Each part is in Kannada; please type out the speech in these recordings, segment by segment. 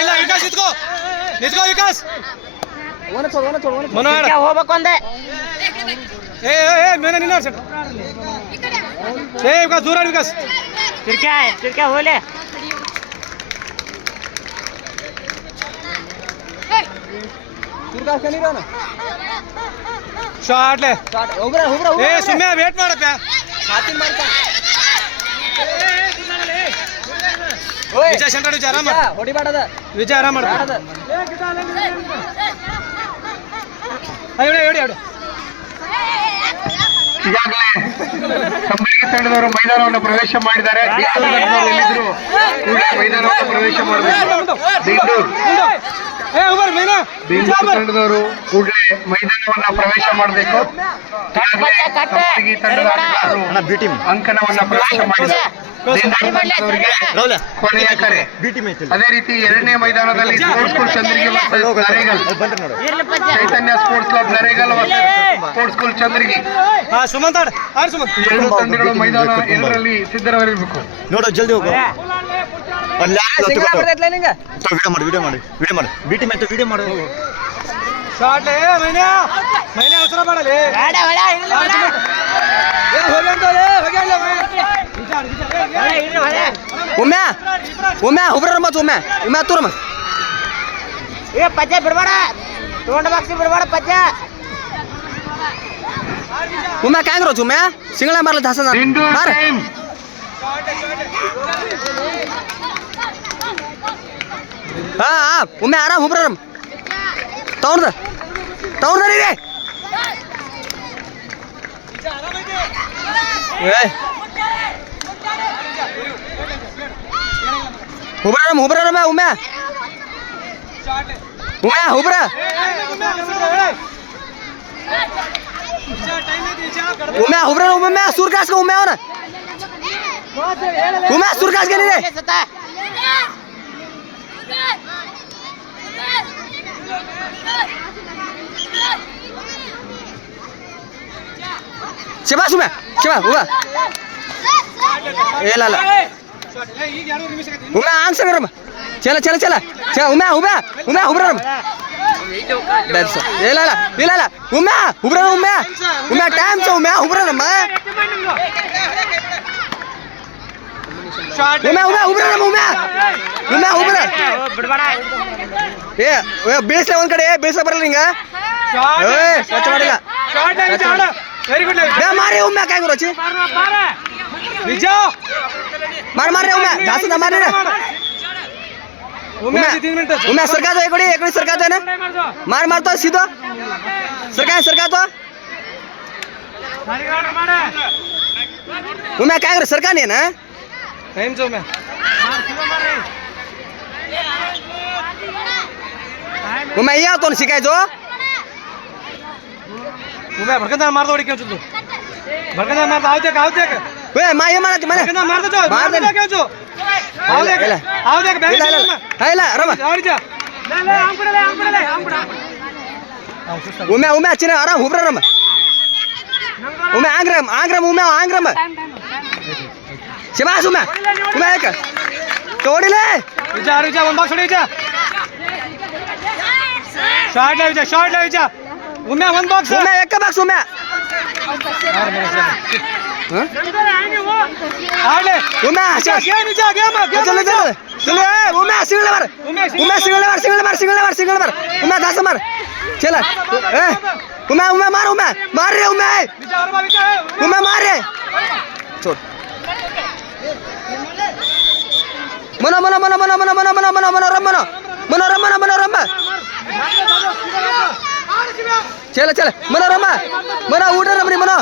ಇಲ್ಲ ವಿಕಾಸ್ ನಿತ್ಕೋ ವಿಕಾಸ್ ಹೋಗ್ಬೇಕು ಅಂದೆ ಮೇನ ನಿನ್ನ ವಿಕಾಸ್ ದೂರ ವಿಕಾಸ್ ತಿರ್ಕೆ ಹೋಗ್ಲಿ ಶಾರ್ಟ್ ಲೇ ಸುಮ್ಮನೆ ವೇಟ್ ಮಾಡಪ್ಪ ವಿಜಯ ಸೆಂಟರ್ ವಿಜಯ ಆರಾಮ ಹೊಡಿಬಾಡದ ವಿಜಯ ಆರಾಮ ಈಗಾಗಲೇ ಸಂಬರ್ಗಿ ತಂಡದವರು ಮೈದಾನವನ್ನು ಪ್ರವೇಶ ಮಾಡಿದ್ದಾರೆ. ಮೈದಾನವನ್ನು ಪ್ರವೇಶ ಮಾಡಬೇಕು. ಬೆಂಗಳೂರು ತಂಡದವರು ಕೂಡಲೇ ಮೈದಾನವನ್ನ ಪ್ರವೇಶ ಮಾಡಬೇಕು. ಸಂಬರ್ಗಿ ತಂಡದ ಅಂಕಣವನ್ನ ಪ್ರವೇಶ ಮಾಡಿದ್ದಾರೆ. ಕೊನೆಯ ಕರೆ. ಅದೇ ರೀತಿ ಎರಡನೇ ಮೈದಾನದಲ್ಲಿ sports school Chandragi Chaitanya sports club Naregal sports school Chandragi ಎರಡು ತಂಡಗಳು ಮೈದಾನ ಎರಡರಲ್ಲಿ ಸಿದ್ಧರಾಗಿರಬೇಕು. ನೋಡೋ ಜಲ್ದಿ ಹೋಗು. ವಿಡಿಯೋ ಮಾಡಿ ಬಿಟಿ ಮ್ಯಾಚ್ ವಿಡಿಯೋ ಮಾಡು. ಅವಸರ ಮಾಡಲಿ ತೂರಮ್ಮ ಏ ಪಜ್ಜ ಬಿಡ್ಬೇಡ ತಗೊಂಡ ಬಾಕ್ಸಿ ಬಿಡ್ಬೇಡ ಪಜ್ಜ ಉಮ್ಮೆ ಕಾಂಗ್ರೋ ಚುಮ್ಮೆ ಸಿಂಗಳ ಮಾರ್ಲ ದಾಸ ಮಾರ ಹಾ ಉಮ್ಮೆ ಆರಾಮ್ ಹುಬ್ರಮ್ ತಗೊಂಡ್ರಿ ಹುಬ್ರಮ್ಮ ಉಮ್ಮೆ ಹುಬ್ರ ಉಮ್ಮೆ ಸೂರ್ಕಾಸ್ಕ ಉಮ್ಮೆ ಅವನ ಸೂರ್ಕಾಸ್ಗೆ ಶಿವ ಸುಮ್ಮೆ ಶಿವ ಇಲ್ಲ ಉಮ್ಮೆ ಆಂಗ್ಸಂಗ್ರಮ್ಮ ಚಲ ಉಮ್ಮೆ ಹುಬ್ರಮ್ಮ ಇಲ್ಲ ಉಮ್ಮೆ ಉಮ್ಮೆ ಟೈಮ್ ಉಮ್ಮೆ ಹುಬ್ರಮ್ಮ ಬೀಳಿಸ್ಲ ಒಂದ್ ಕಡೆ ಬೀಳ್ಸ ಬರಲ್ಲ ಹಿಂಗ ಸ್ವಚ್ಛ ಮಾಡಿಲ್ಲ ಮಾರಿ ಉಮ್ಮೆ ಕಾಯಿ ರೋಚಿ ಮಾರಿ ಉಮ್ಮೆ ಜಾಸ್ತಿ ಮಾರಿ उम्या सरकार तो एक सरकार है ना मारतो सीधो सरकार तो उम्या काय कर सरकार नहीं है ना टाइम जो मैं उम्या या तो शिकाय जो उम्या भड़कना मार दो क्यों चल भड़कना मार आवते वे माये मार मार दो क्यों जो उम्या चिन्ह आराम हुब्रम उम्या आंग्रम उम्या शिवास उम्या एक तोड़िले विचार वन बॉक्स विचार शॉट ले विचार उम्या वन बॉक्स उम्या एक बॉक्स उम्या मार रे छोड़ मनोरमा चल मनोरमा ऊट रमनी मनो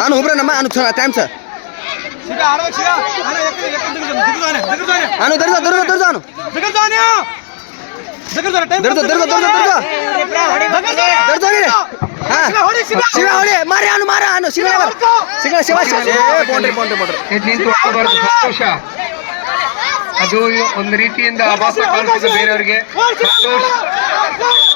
आनो हुब्रनमा टाइम छ ಅದು ಒಂದು ರೀತಿಯಿಂದ ಆಭಾಸ ಕಾಣಿಸುತ್ತೆ ಬೇರೆಯವರಿಗೆ. ಸಂತೋಷ್